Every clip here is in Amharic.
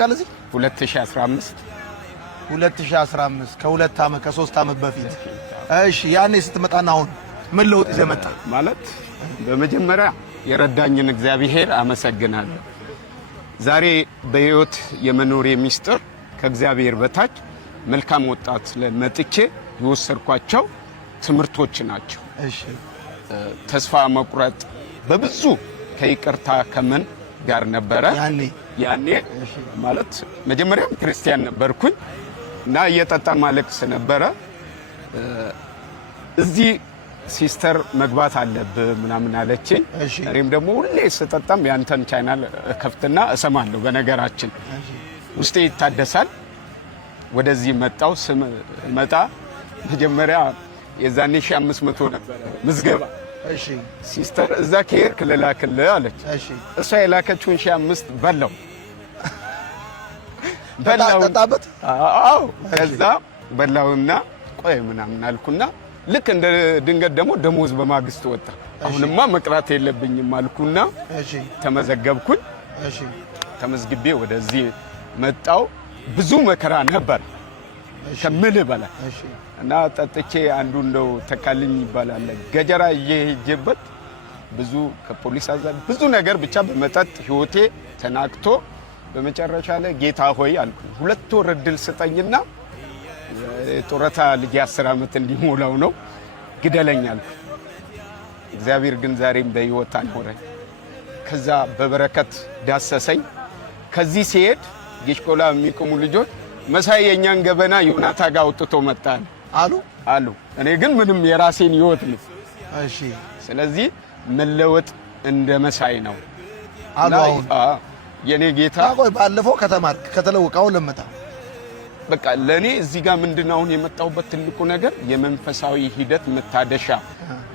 ካለዚህ 2015 ከሁለት ዓመት ከ3 ዓመት በፊት እሺ ያኔ ስትመጣና አሁን ምን ለውጥ ይዘህ መጣ ማለት በመጀመሪያ የረዳኝን እግዚአብሔር አመሰግናለሁ ዛሬ በህይወት የመኖር ሚስጥር ከእግዚአብሔር በታች መልካም ወጣት ለመጥቼ የወሰድኳቸው ትምህርቶች ናቸው እሺ ተስፋ መቁረጥ በብዙ ከይቅርታ ከመን ጋር ነበረ ያኔ ማለት መጀመሪያም ክርስቲያን ነበርኩኝ እና እየጠጣ ማለቅስ ነበረ እዚህ ሲስተር መግባት አለብህ ምናምን አለችኝ እኔም ደግሞ ሁሌ ስጠጣም ያንተን ቻናል ከፍትና እሰማለሁ በነገራችን ውስጤ ይታደሳል ወደዚህ መጣው መጣ መጀመሪያ የዛኔ 500 ነበር ምዝገባ እሺ ሲስተር እዛ ከሄድክ ልላክል አለች እሺ እሷ የላከችውን 500 በላው ተጣጣበት አዎ ከዛ በላውና ቆይ ምናምን አልኩና ልክ እንደ ድንገት ደግሞ ደሞዝ በማግስት ወጣ አሁንማ መቅራት የለብኝም አልኩና እሺ ተመዘገብኩኝ እሺ ተመዝግቤ ወደዚህ መጣው ብዙ መከራ ነበር ከምን በላይ እሺ እና ጠጥቼ አንዱ እንደው ተካልኝ ይባላል ገጀራ እየሄጀበት ብዙ ከፖሊስ አዛዥ ብዙ ነገር ብቻ በመጠጥ ህይወቴ ተናክቶ በመጨረሻ ላይ ጌታ ሆይ አልኩ 2 ወር እድል ስጠኝና ጦረታ ልጅ 10 ዓመት እንዲሞላው ነው ግደለኝ አልኩ እግዚአብሔር ግን ዛሬም በህይወት አኖረኝ ከዛ በበረከት ዳሰሰኝ ከዚህ ሲሄድ ጌሽኮላ የሚቆሙ ልጆች መሳይ የኛን ገበና ዮናታ ጋር አውጥቶ መጣል አሉ እኔ ግን ምንም የራሴን ህይወት ነው እሺ ስለዚህ መለወጥ እንደ መሳይ ነው አሁን የኔ ጌታ ቆይ ባለፈው ከተማርክ ከተለወቀው ለመጣ በቃ ለኔ እዚህ ጋር ምንድነው አሁን የመጣውበት ትልቁ ነገር የመንፈሳዊ ሂደት መታደሻ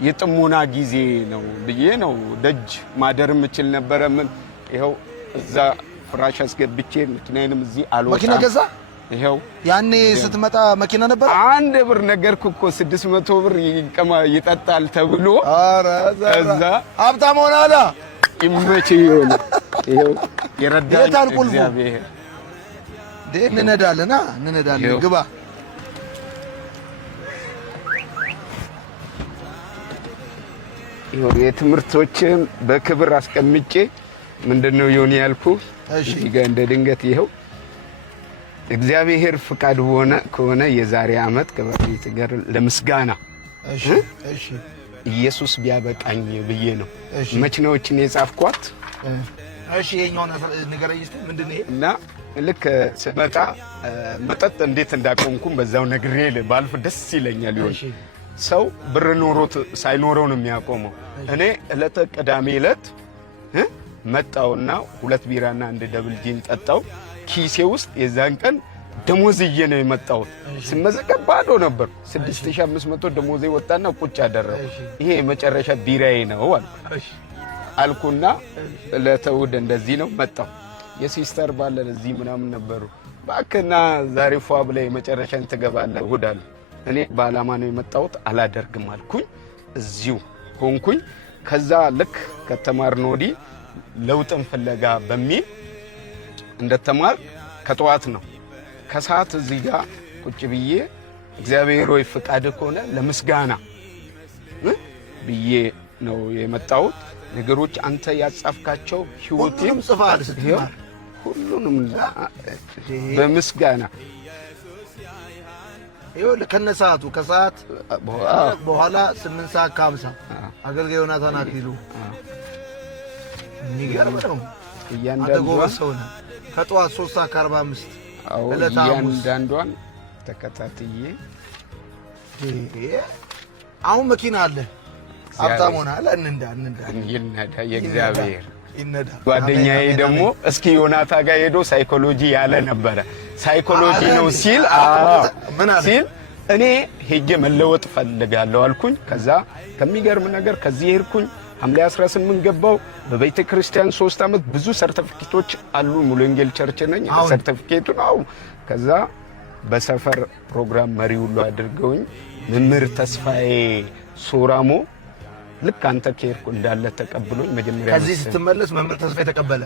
የጥሞና ጊዜ ነው ብዬ ነው ደጅ ማደርም እችል ነበር ምን ይሄው እዛ ፍራሽ አስገብቼ መኪናዬንም እዚህ አልወጣም መኪና ገዛ ይሄው ያኔ ስትመጣ መኪና ነበር 1 ብር ነገርኩ እኮ 600 ብር ይጠጣል ተብሎ አረ ከዛ ሀብታም ሆናላ ይመች ይሆነ ይሄው የረዳኝ እግዚአብሔር እንነዳለን ግባ ይሄው የትምህርቶችን በክብር አስቀምጬ ምንድነው ይሆን ያልኩ እዚህ ጋር እንደ ድንገት ይሄው እግዚአብሔር ፍቃድ ከሆነ የዛሬ አመት ከበፊት ጋር ለምስጋና እሺ ኢየሱስ ቢያበቃኝ ብዬ ነው መችናዎችን የጻፍኳት እሺ የኛው ነገር ይስጥ ምንድነው እና ልክ ስመጣ መጠጥ እንዴት እንዳቆምኩም በዛው ነግሬ ባልፍ ደስ ይለኛል ይሆን ሰው ብር ኖሮት ሳይኖረው ነው የሚያቆመው እኔ እለተ ቅዳሜ ዕለት መጣውና 2 ቢራና 1 ደብል ጂን ጠጣው ኪሴ ውስጥ የዛን ቀን ደሞዝዬ ነው የመጣው ስመዘገብ ባዶ ነበር 6500 ደሞዜ ወጣና ቁጭ አደረው ይሄ የመጨረሻ ቢራዬ ነው አልኩና ለተውድ እንደዚህ ነው መጣው የሲስተር ባለ እዚህ ምናምን ነበሩ ባከና ዛሬ ፏብ ላይ መጨረሻን ተገባለህ ወዳል እኔ ባላማ ነው የመጣሁት አላደርግም አልኩኝ እዚሁ ሆንኩኝ ከዛ ልክ ከተማርን ወዲ ለውጥን ፍለጋ በሚል እንደተማር ከጧት ነው ከሰዓት እዚህ ጋር ቁጭ ብዬ እግዚአብሔር ሆይ ፍቃድ ከሆነ ለምስጋና ብዬ ነው የመጣሁት ነገሮች አንተ ያጻፍካቸው ህይወቴም ጽፋል ስትማር ሁሉንም በምስጋና ይኸውልህ ከነሰዓቱ ከሰዓት በኋላ 8 ሰዓት ከ50 አገልጋይ ዮናታን አክሊሉ የሚገርም ነው እያንዳንዱ ሰው ነው ከጧት 3 ሰዓት ከ45 እያንዳንዷን ተከታትዬ አሁን መኪና አለ ሀብታም ሆናል እንንዳ ይነዳ የእግዚአብሔር ይነዳ ጓደኛዬ ደግሞ እስኪ ዮናታ ጋር ሄዶ ሳይኮሎጂ ያለ ነበር ሳይኮሎጂ ነው ሲል እኔ ሄጄ መለወጥ ፈልጋለሁ አልኩኝ ከዛ ከሚገርም ነገር ከዚህ ሄድኩኝ ሐምሌ 18 ገባው በቤተ ክርስቲያን 3 አመት ብዙ ሰርቲፊኬቶች አሉ ሙሉ ወንጌል ቸርች ነኝ ሰርቲፊኬቱ ነው ከዛ በሰፈር ፕሮግራም መሪ ሁሉ አድርገውኝ መምህር ተስፋዬ ሶራሞ ልክ አንተ ከሄድኩ እንዳለ ተቀብሎኝ መጀመሪያ ከዚህ ስትመለስ መምህር ተስፋዬ ተቀበለ።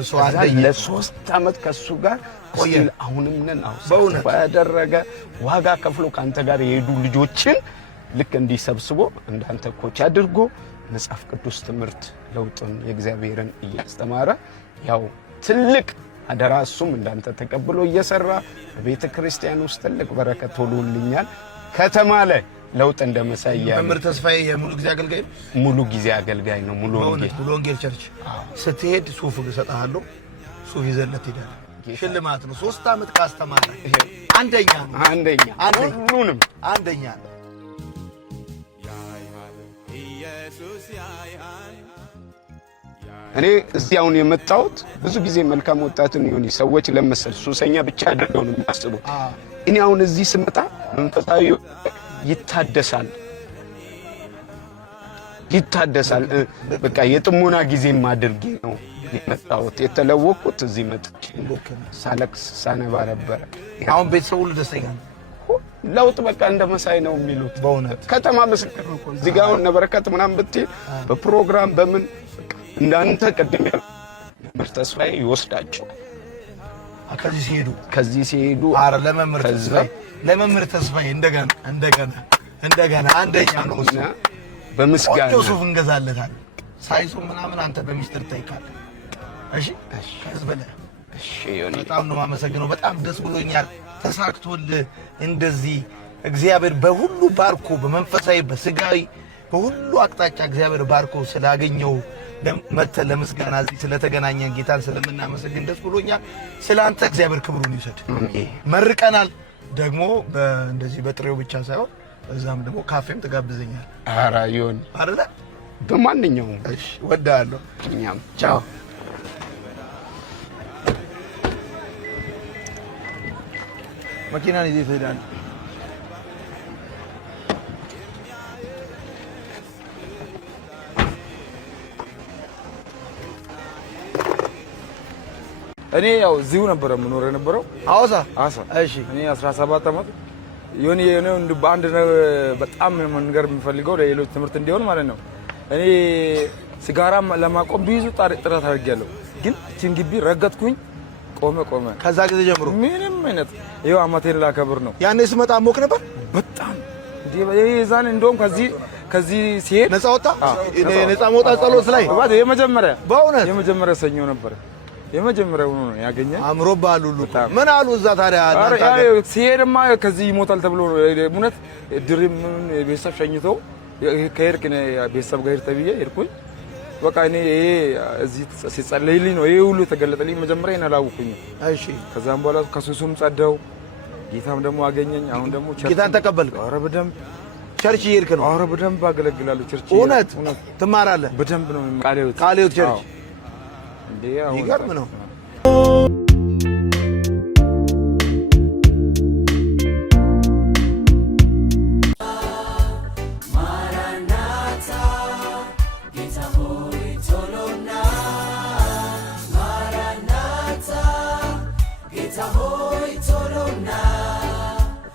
እሱ ለ3 ዓመት ከሱ ጋር ቆየ። አሁንም ነን። በእውነት ያደረገ ዋጋ ከፍሎ ካንተ ጋር የሄዱ ልጆችን ልክ እንዲሰብስቦ እንዳንተ ኮች አድርጎ መጽሐፍ ቅዱስ ትምህርት ለውጥን የእግዚአብሔርን እያስተማረ ያው ትልቅ አደራ እሱም እንዳንተ ተቀብሎ እየሰራ በቤተ ክርስቲያን ውስጥ ትልቅ በረከት ሆኖልኛል። ከተማ ላይ ለውጥ እንደመሳያ መምህር ተስፋዬ የሙሉ ጊዜ አገልጋይ ነው። ሙሉ ጊዜ አገልጋይ ነው። ሙሉ ወንጌል ቸርች ስትሄድ ሱፍ እሰጥሃለሁ፣ ሱፍ ይዘለት ሄዳል። ሽልማት ነው። 3 ዓመት ካስተማረ አንደኛ ነው። ሁሉንም አንደኛ ነው። እኔ እዚህ አሁን የመጣሁት ብዙ ጊዜ መልካም ወጣትን ይሁን ሰዎች ለመሰል ሱሰኛ ብቻ አድርገው ነው የሚያስቡት። እኔ አሁን እዚህ ስመጣ መንፈሳዊ ይታደሳል። በቃ የጥሞና ጊዜም አድርጌ ነው የመጣሁት። የተለወቅኩት እዚህ መጥቼ ሳለቅስ ሳነባ ነበር። አሁን ቤተሰቡ ሁሉ ደስተኛ ነው። ለውጥ በቃ እንደመሳይ ነው የሚሉት። በእውነት ከተማ ምስክር ነው። እዚህ ጋር አሁን ነበረከት ምናምን ብትይ በፕሮግራም በምን እንዳንተ ቀደም መምህር ተስፋዬ ይወስዳቸው ከዚህ ሲሄዱ አረ ለመምህር ተስፋዬ እንደገና አንደኛ ነው። እሱ በምስጋና ሱፍ እንገዛለታል። ሳይሱ ምናምን አንተ በሚስጥር ታይካለህ። እሺ በጣም ነው የማመሰግነው። በጣም ደስ ብሎኛል። ተሳክቶልህ እንደዚህ እግዚአብሔር በሁሉ ባርኮ በመንፈሳዊ በስጋዊ በሁሉ አቅጣጫ እግዚአብሔር ባርኮ ስላገኘው መተህ ለምስጋና እዚህ ስለተገናኘን ጌታን ስለምናመሰግን ደስ ብሎኛል። ስላንተ እግዚአብሔር ክብሩን ይውሰድ። መርቀናል ደግሞ እንደዚህ በጥሬው ብቻ ሳይሆን በዛም ደግሞ ካፌም ተጋብዘኛል። ኧረ ይሁን አይደለ? በማንኛውም እሺ፣ ወዳለሁ። እኛም ቻው። መኪናን ይዘህ ትሄዳለህ። እኔ ያው እዚሁ ነበር የምኖር የነበረው ሐዋሳ። እሺ እኔ 17 ዓመት የኔ በአንድ በጣም መንገር የምፈልገው ለሌሎች ትምህርት እንዲሆን ማለት ነው። እኔ ሲጋራ ለማቆም ብዙ ጥረት አድርጌያለሁ፣ ግን እቺን ግቢ ረገጥኩኝ። ቆመ። ከዛ ጊዜ ጀምሮ ምንም አይነት ይኸው አመቴን ላከብር ነው። ያኔ ስመጣ ሞክ ነበር በጣም የዛን እንደውም ከዚህ ሲሄድ ነፃ ወጣ። ነፃ መውጣት ጸሎት ላይ የመጀመሪያ በእውነት የመጀመሪያ ሰኞ ነበር። የመጀመሪያው ነው ያገኘ አምሮባል ሁሉ ምን አሉ እዛ ታዲያ ሲሄድማ ከዚህ ይሞታል ተብሎ እውነት ድሪም ቤተሰብ ሸኝተው ከሄድክ ቤተሰብ ጋር ተብዬ ሄድኩኝ። በቃ እኔ እዚህ ሲጸለይልኝ ነው ይሄ ሁሉ የተገለጠልኝ። መጀመሪያ አላወኩኝ። እሺ ከዛም በኋላ ከሱሱም ጸዳው፣ ጌታም ደግሞ አገኘኝ። አሁን ደግሞ ጌታን ተቀበልክ? ኧረ በደንብ ቸርች እየሄድክ ነው? ኧረ በደንብ አገለግላለሁ። ቸርች እውነት ትማራለህ? በደንብ ነው። ቃለ ሕይወት ቸርች ይገርም ነው። ጌታ ሆይ ቶሎና